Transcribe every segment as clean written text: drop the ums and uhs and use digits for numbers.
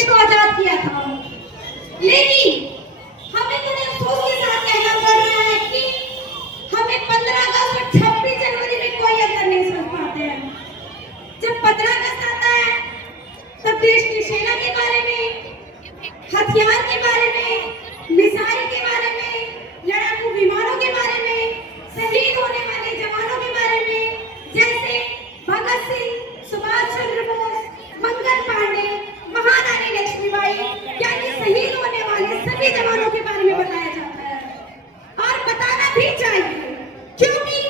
देश को आजाद किया था। लेकिन हमें बड़े अफसोस के साथ कहना पड़ रहा है कि हमें 15 अगस्त और 26 जनवरी में कोई अंतर नहीं समझ पाते हैं। जब 15 अगस्त आता है तब देश की सेना के बारे में, हथियार के बारे में, मिसाइल के बारे में, लड़ाकू विमानों के बारे में, शहीद होने वाले जवानों के बारे में, जैसे भगत सिंह, सुभाष चंद्र बोस, मंगल पांडे, महारानी लक्ष्मीबाई, यानी शहीद होने वाले सभी जवानों के बारे में बताया जाता है। और बताना भी चाहिए, क्योंकि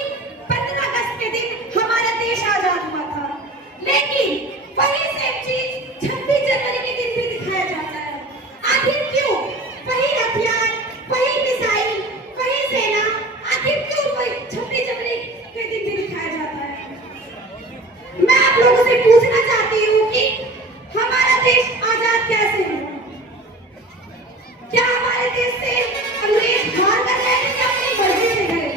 15 अगस्त के दिन हमारा देश आजाद हुआ था। लेकिन वही सेम चीज 26 जनवरी के दिन भी दिखाया जाता है। आखिर क्यों? वही हथियार, वही मिसाइल, वही सेना, आखिर क्यों वही 26 जनवरी के दिन भी दिखाया जाता है? मैं आप लोगों से पूछना चाहती हूँ कि हमारा देश आजाद कैसे हुआ? क्या हमारे देश से अंग्रेज भाग कर गए थे या अपनी मर्जी से गए?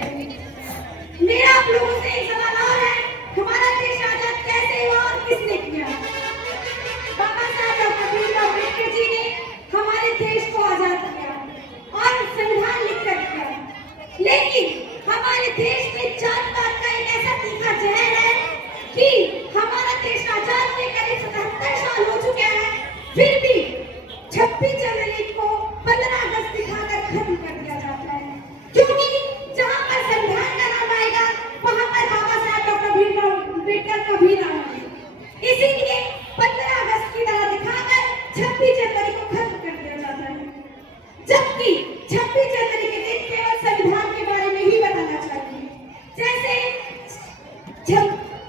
मेरा आप लोगों से एक सवाल और है, हमारा देश आजाद कैसे हुआ और किसने किया? बाबा साहब डॉक्टर भीमराव अम्बेडकर जी ने हमारे देश को आजाद किया और संविधान लिखकर किया। लेकिन हमारे देश में जात-पात का एक ऐसा तीखा जहर है कि हमारा देश आजाद हुए करीब 77 साल हो चुके हैं, फिर भी 26 जनवरी को 15 अगस्त दिखाकर खत्म कर दिया जाता है। क्योंकि जहां पर संविधान का नाम आएगा वहां पर बाबा साहब डॉक्टर भीमराव अम्बेडकर का भी नाम आएगा। इसीलिए 15 अगस्त की तरह दिखाकर 26 जनवरी को खत्म कर दिया जाता है, जबकि 26 जनवरी के दिन केवल संविधान के बारे में ही बताना चाहिए। जैसे जब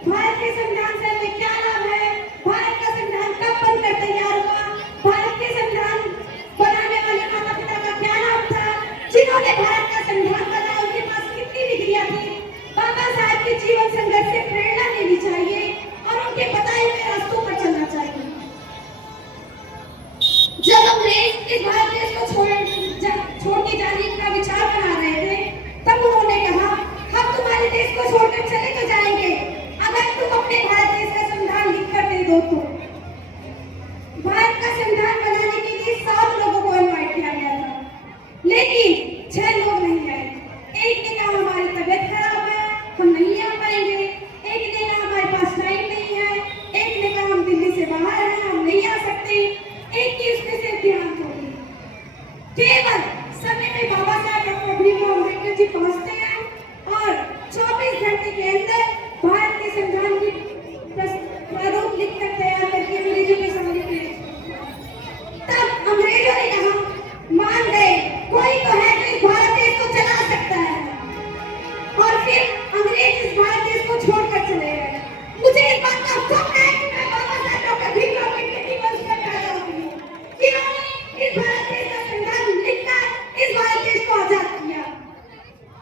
भारत के संविधान से हमें क्या लाभ है, भारत का संविधान कब बनकर तैयार हुआ, भारत के संविधान बनाने वाले माता पिता का क्या नाम था, जिन्होंने भारत का संविधान बनाया उनके पास कितनी डिग्रियां थी। बाबा साहब के जीवन संघर्ष से प्रेरणा लेनी चाहिए और उनके बताए हुए रास्तों पर चलना चाहिए। जब अंग्रेज इस भारत देश को छोड़ के जाने का विचार बना रहे थे, तब उन्होंने कहा हम तुम्हारे देश को छोड़कर चले तो जाएंगे अगर तुम अपने भारत देश का संविधान लिख कर दे दो तो। भारत का